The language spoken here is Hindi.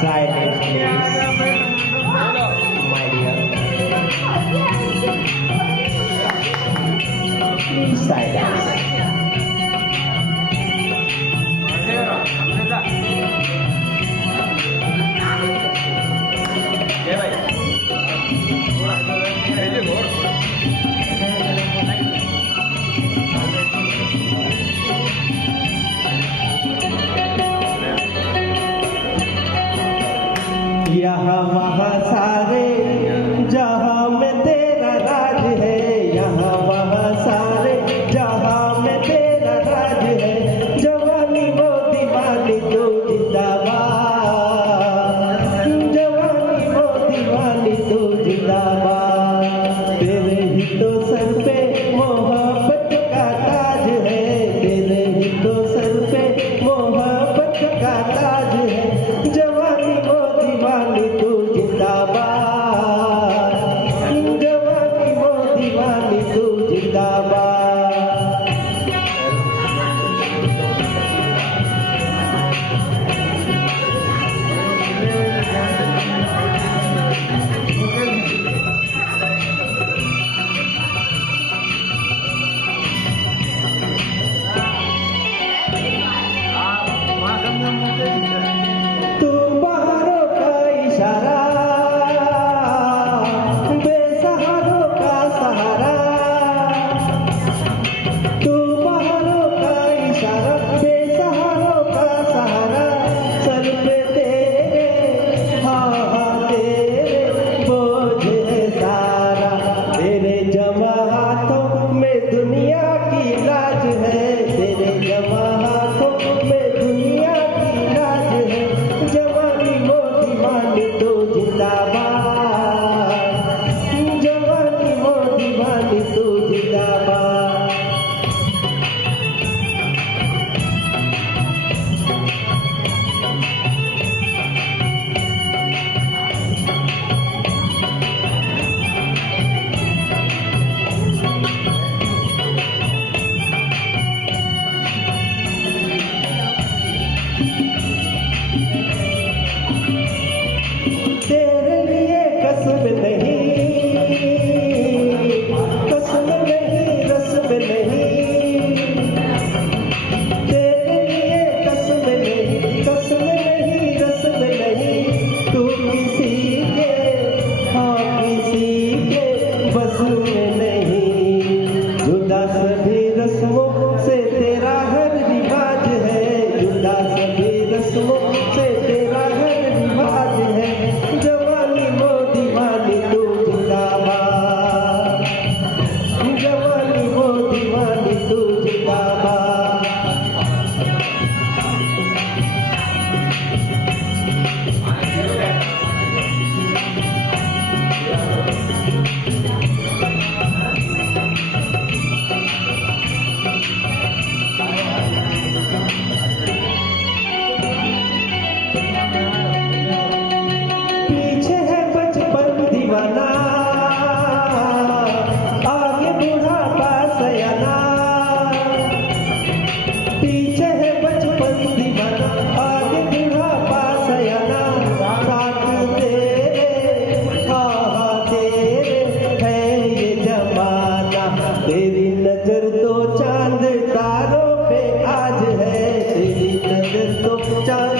Silence, please. My dear. Please silence. यहाँ वहाँ सारे जहाँ में तेरा राज है, यहाँ वहाँ सारे जहाँ में तेरा राज है। जवानी वो दीवानी तो जिंदाबाद, जवानी वो दीवानी तो जिंदाबाद। तेरे ही तो सर पे मोहब्बत का ताज है, तेरे ही तो सर पे मोहब्बत का ताज है। जवानी वो दीवानी तू जिंदाबाद, जवानी वो दीवानी तू जिंदाबाद। तू बहारों का इशारा, बेसहारों का सहारा। तू बहारों का इशारा, बेसहारों का सहारा। सर पे तेरे हाँ तेरे बोझ है सारा। तेरे जमा हाथों में दुनिया की लाज है, तेरे जमा हाथों में दुनिया की लाज है। जवानी वो दीवानी तो जिंदाबाद, जवानी वो दीवानी तो जिंदाबाद। तेरे लिए कसम नहीं, कसम नहीं रस्म नहीं। तेरे लिए कसम नहीं, कसम नहीं रस्म नहीं। तू किसी के हाँ किसी के बस में नहीं। जुदा सभी रस्मों से तेरा हर रिवाज है, जुदा सभी रस्मों से तेरा हर रिवाज है। जवानी वो दीवानी तू जिंदाबाद, जवानी वो दीवानी तू जिंदाबाद। पीछे है बचपन दीवाना, आगे बुढ़ापा सयाना। पीछे है बचपन दीवाना, आगे बुढ़ापा सयाना। साथ तेरे हाँ तेरे है ये जमाना। तेरी नजर तो चांद तारों पे आज है, तेरी नजर तो चांद